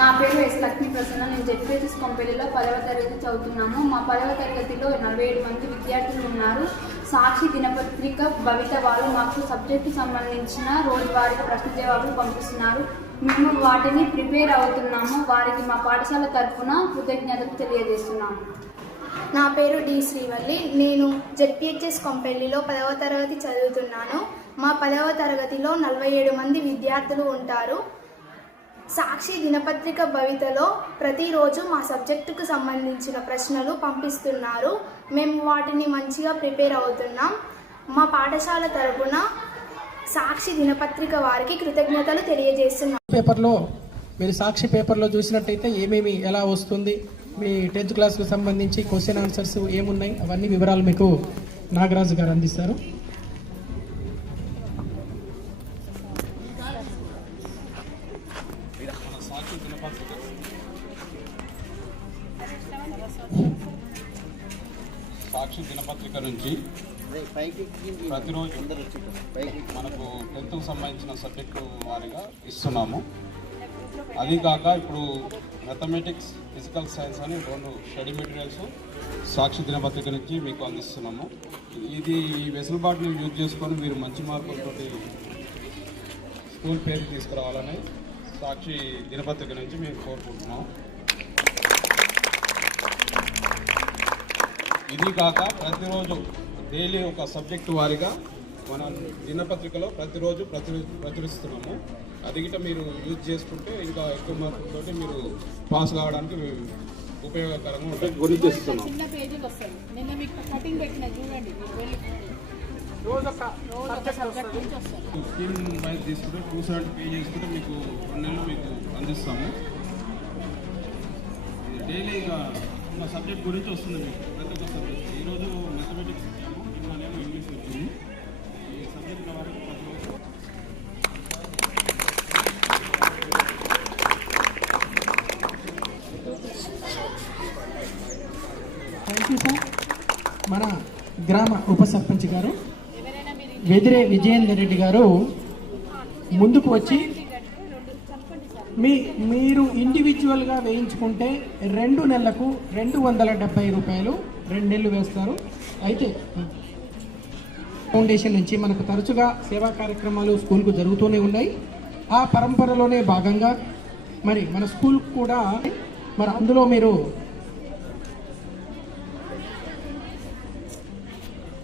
నా పేరు ఎస్ లక్ష్మీ ప్రసన్న. నేను జెడ్పీఎస్ కొంపెల్లిలో పదవ తరగతి చదువుతున్నాను. మా పదవ తరగతిలో నలభై ఏడు మంది విద్యార్థులు ఉన్నారు. సాక్షి దినపత్రిక భవిత వాళ్ళు మాకు సబ్జెక్టు సంబంధించిన రోజువారీ ప్రశ్న జవాబులు పంపిస్తున్నారు. మేము వాటిని ప్రిపేర్ అవుతున్నాము. వారికి మా పాఠశాల తరఫున కృతజ్ఞతలు తెలియజేస్తున్నాము. నా పేరు డి శ్రీవల్లి. నేను జెడ్పిహెచ్ఎస్ కొంపెల్లిలో పదవ తరగతి చదువుతున్నాను. మా పదవ తరగతిలో నలభై ఏడు మంది విద్యార్థులు ఉంటారు. సాక్షి దినపత్రిక భవితలో ప్రతిరోజు మా సబ్జెక్టుకు సంబంధించిన ప్రశ్నలు పంపిస్తున్నారు. మేము వాటిని మంచిగా ప్రిపేర్ అవుతున్నాం. మా పాఠశాల తరపున సాక్షి దినపత్రిక వారికి కృతజ్ఞతలు తెలియజేస్తున్నాం. పేపర్లో మీరు సాక్షి పేపర్లో చూసినట్టయితే ఏమేమి ఎలా వస్తుంది మీ టెన్త్ క్లాస్కు సంబంధించి క్వశ్చన్ ఆన్సర్స్ ఏమున్నాయి అవన్నీ వివరాలు మీకు నాగరాజు గారు అందిస్తారు. సాక్షి దినపత్రిక నుంచి ప్రతిరోజు మనకు టెన్త్కు సంబంధించిన సబ్జెక్టు వారిగా ఇస్తున్నాము. అది కాక ఇప్పుడు మ్యాథమెటిక్స్ ఫిజికల్ సైన్స్ అని రెండు స్టడీ మెటీరియల్స్ సాక్షి దినపత్రిక నుంచి మీకు అందిస్తున్నాము. ఇది ఈ వెసులుబాటుని యూజ్ చేసుకొని మీరు మంచి మార్కులతోటి స్కూల్ పేరు తీసుకురావాలని సాక్షి దినపత్రిక నుంచి మేము కోరుకుంటున్నాం. ఇది కాక ప్రతిరోజు డైలీ ఒక సబ్జెక్టు వారిగా మన దినపత్రికలో ప్రతిరోజు ప్రచురి ప్రచురిస్తున్నాము. అది గిట్ట మీరు యూజ్ చేసుకుంటే ఇంకా ఎక్కువ మార్కులతో మీరు పాస్ కావడానికి ఉపయోగకరంగా ఉంటుంది. స్కీమ్ వైజ్ తీసుకుంటే టూ సెవెంటీ పే చేసుకుంటే మీకు రెండు డైలీగా ఉన్న సబ్జెక్ట్ గురించి వస్తుంది మీకు. ప్రతి ఒక్క సబ్జెక్ట్. ఈరోజు మ్యాథమెటిక్స్ ఇచ్చాము నిన్ననేమో ఇంగ్లీష్ వచ్చింది ఈ సబ్జెక్ట్ వరకు ప్రతిరోజు థ్యాంక్ యూ సార్ మన గ్రామ ఉప సర్పంచ్ గారు వెదిరే విజయేందర్ రెడ్డి గారు ముందుకు వచ్చి మీ మీరు ఇండివిజువల్గా వేయించుకుంటే రెండు నెలలకు రెండు వందల డెబ్బై రూపాయలు రెండు నెలలు వేస్తారు. అయితే ఫౌండేషన్ నుంచి మనకు తరచుగా సేవా కార్యక్రమాలు స్కూల్కు జరుగుతూనే ఉన్నాయి. ఆ పరంపరలోనే భాగంగా మరి మన స్కూల్ కూడా మరి అందులో మీరు